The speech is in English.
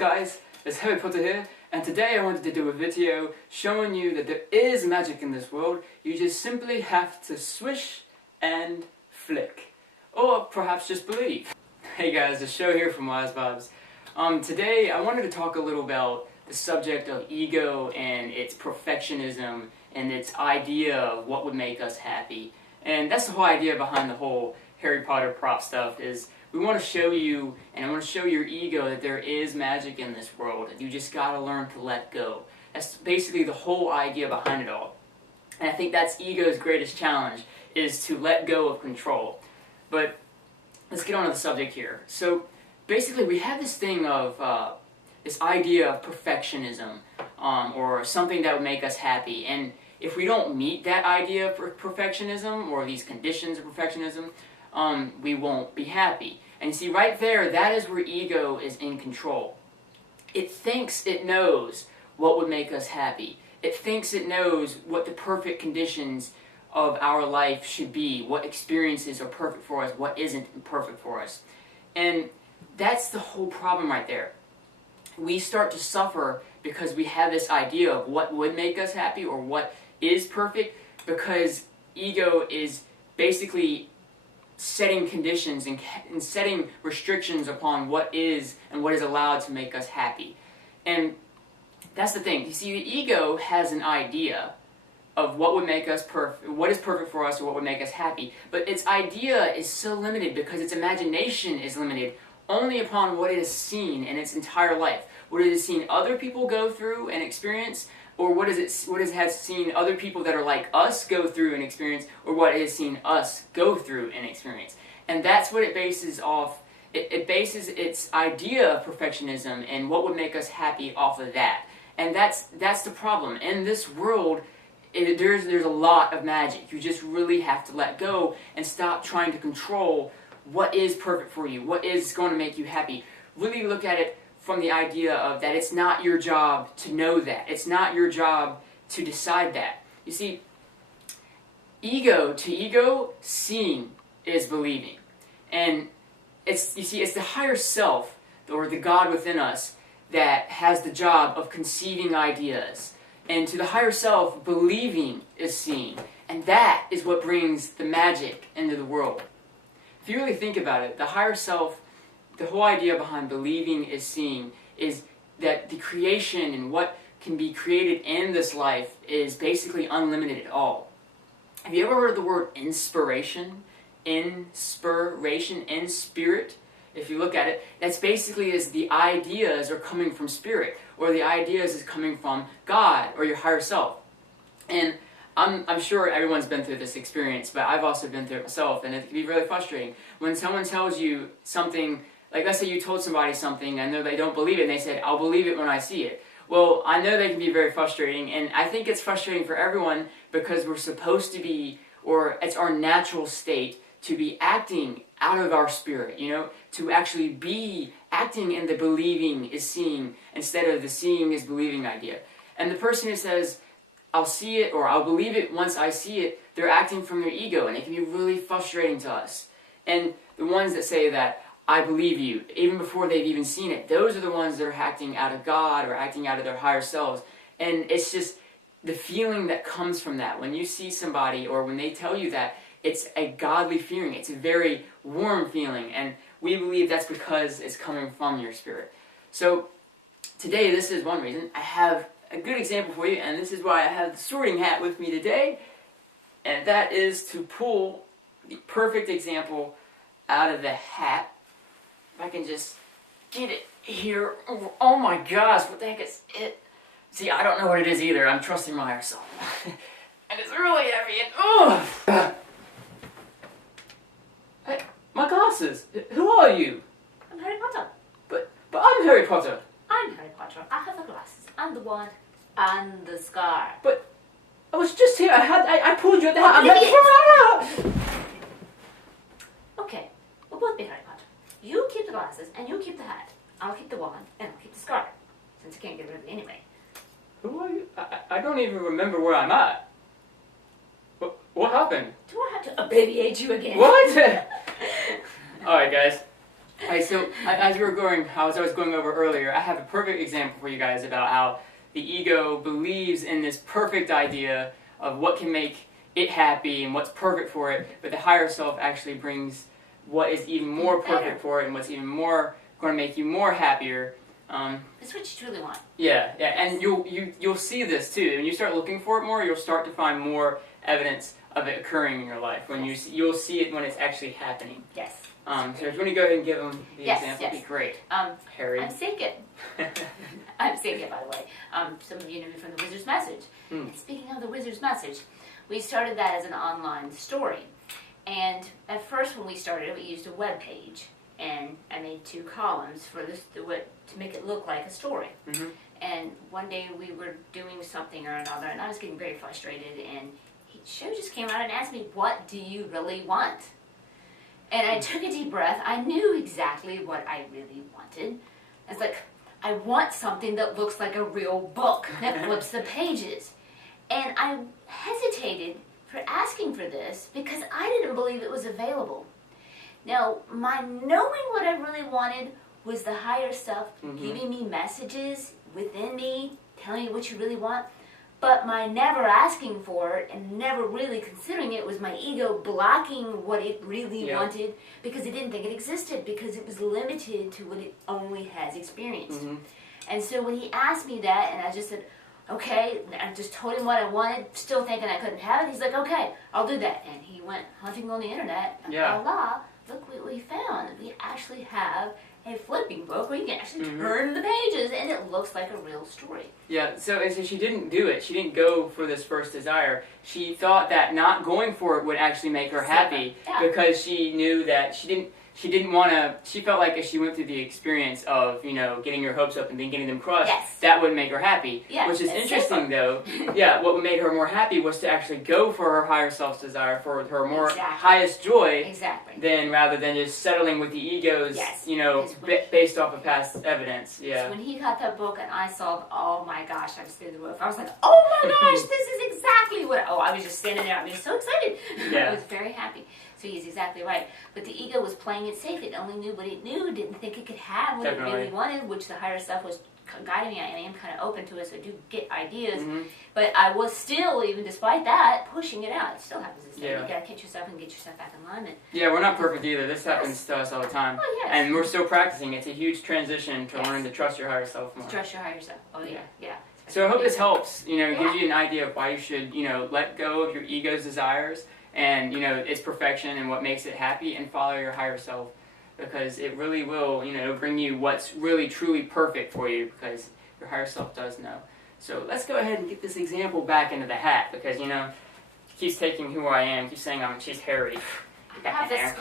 guys, it's Harry Potter here, and today I wanted to do a video showing you that there is magic in this world. You just simply have to swish and flick. Or perhaps just believe. Hey guys, the show here from Wize Vibez. Today I wanted to talk a little about the subject of ego and its perfectionism and its idea of what would make us happy. And that's the whole idea behind the whole Harry Potter prop stuff is we want to show you, and I want to show your ego that there is magic in this world, and you just got to learn to let go. That's basically the whole idea behind it all. And I think that's ego's greatest challenge, is to let go of control. But let's get on to the subject here. So basically we have this thing of, this idea of perfectionism, or something that would make us happy. And if we don't meet that idea of perfectionism, or these conditions of perfectionism, we won't be happy. And you see, right there, that is where ego is in control. It thinks it knows what would make us happy. It thinks it knows what the perfect conditions of our life should be, what experiences are perfect for us, what isn't perfect for us. And that's the whole problem right there. We start to suffer because we have this idea of what would make us happy or what is perfect, because ego is basically setting conditions and setting restrictions upon what is and what is allowed to make us happy. And that's the thing. You see, the ego has an idea of what would make us what is perfect for us or what would make us happy, but its idea is so limited because its imagination is limited only upon what it has seen in its entire life, what it has seen other people go through and experience, or what it has seen other people that are like us go through and experience, or what it has seen us go through and experience. And that's what it bases off. It bases its idea of perfectionism and what would make us happy off of that. And that's the problem. In this world, there's a lot of magic. You just really have to let go and stop trying to control what is perfect for you, what is going to make you happy. Really look at it from the idea of that it's not your job to know that. It's not your job to decide that. You see, ego, seeing is believing. And it's the higher self, or the God within us, that has the job of conceiving ideas. And to the higher self, believing is seeing. And that is what brings the magic into the world. If you really think about it, the higher self, the whole idea behind believing is seeing, is that the creation and what can be created in this life is basically unlimited at all. Have you ever heard of the word inspiration? Inspiration, in spirit? If you look at it, that's basically is the ideas are coming from spirit, or the ideas is coming from God or your higher self. And I'm sure everyone's been through this experience, but I've also been through it myself, and it can be really frustrating. When someone tells you something, like let's say you told somebody something, I know they don't believe it, and they said, I'll believe it when I see it. Well, I know they can be very frustrating, and I think it's frustrating for everyone because we're supposed to be, or it's our natural state, to be acting out of our spirit, to actually be acting in the believing is seeing instead of the seeing is believing idea. And the person who says, I'll see it or I'll believe it once I see it, they're acting from their ego, and it can be really frustrating to us. And the ones that say that, I believe you, even before they've even seen it, those are the ones that are acting out of God or acting out of their higher selves. And it's just the feeling that comes from that. When you see somebody or when they tell you that, it's a godly feeling. It's a very warm feeling, and we believe that's because it's coming from your spirit. So today, this is one reason. I have a good example for you, and this is why I have the sorting hat with me today, and that is to pull the perfect example out of the hat. If I can just get it here. Oh my gosh, what the heck is it? See, I don't know what it is either. I'm trusting my higher self. And it's really heavy, and Hey, my glasses. Who are you? I'm Harry Potter. But I'm Harry Potter. I'm Harry Potter. I have the glasses and the wand and the scar. But I was just here. I pulled you at the hat. Okay, we'll both be Harry Potter. You keep the glasses and you keep the hat. I'll keep the wand and I'll keep the scar, since you can't get rid of it anyway. Who are you? I don't even remember where I'm at. What happened? Do I have to abbreviate you again? What? Alright guys, Alright, so as I was going over earlier, I have a perfect example for you guys about how the ego believes in this perfect idea of what can make it happy and what's perfect for it, but the higher self actually brings what is even more perfect for it and what's even more going to make you more happier. That's what you truly want. Yeah, and you'll see this too. When you start looking for it more, you'll start to find more evidence of it occurring in your life. When you'll see it when it's actually happening. Yes. So if you want to go ahead and give them the example, it'd be great. Harry. I'm thinking. I'm thinking, by the way. Some of you know me from the Wizard's Message. And speaking of the Wizard's Message, we started that as an online story. And at first, when we started it, we used a web page, and I made 2 columns for this to make it look like a story. And one day we were doing something or another, and I was getting very frustrated, and Sho just came out and asked me, "What do you really want?" And I took a deep breath. I knew exactly what I really wanted. It's like, I want something that looks like a real book that flips the pages. And I hesitated for asking for this because I didn't believe it was available. Now, my knowing what I really wanted was the higher self giving me messages within me, telling me what you really want. But my never asking for it and never really considering it was my ego blocking what it really wanted because it didn't think it existed, because it was limited to what it only has experienced. And so when he asked me that, and I just said, okay, I just told him what I wanted, still thinking I couldn't have it, he's like, okay, I'll do that. And he went hunting on the internet, and voila, look what we found. We actually have a flipping book where you can actually turn the pages and it looks like a real story. Yeah, so she didn't do it. She didn't go for this first desire. She thought that not going for it would actually make her happy because she knew that she didn't want to, she felt like if she went through the experience of, getting her hopes up and then getting them crushed, that would make her happy. Which is interesting though. What made her more happy was to actually go for her higher self's desire, for her more highest joy, than rather than just settling with the egos, based off of past evidence. So when he got that book and I saw, oh my gosh, I was through the roof. I was like, oh my gosh, this is exactly what, I was just standing there. I was so excited. I was very happy. So he's exactly right. But the ego was playing it safe. It only knew what it knew, didn't think it could have what it really wanted, which the higher self was guiding me. I am kind of open to it, so I do get ideas. But I was still, even despite that, pushing it out. It still happens this day. You got to catch yourself and get yourself back in alignment. Yeah, we're not perfect either. This happens to us all the time. And we're still practicing. It's a huge transition to learn to trust your higher self more. Trust your higher self. Oh, yeah. So I hope this helps, gives you an idea of why you should, let go of your ego's desires and, its perfection and what makes it happy, and follow your higher self, because it really will, bring you what's really truly perfect for you, because your higher self does know. So let's go ahead and get this example back into the hat, because, he keeps taking who I am, keeps saying she's Harry. Get back in there.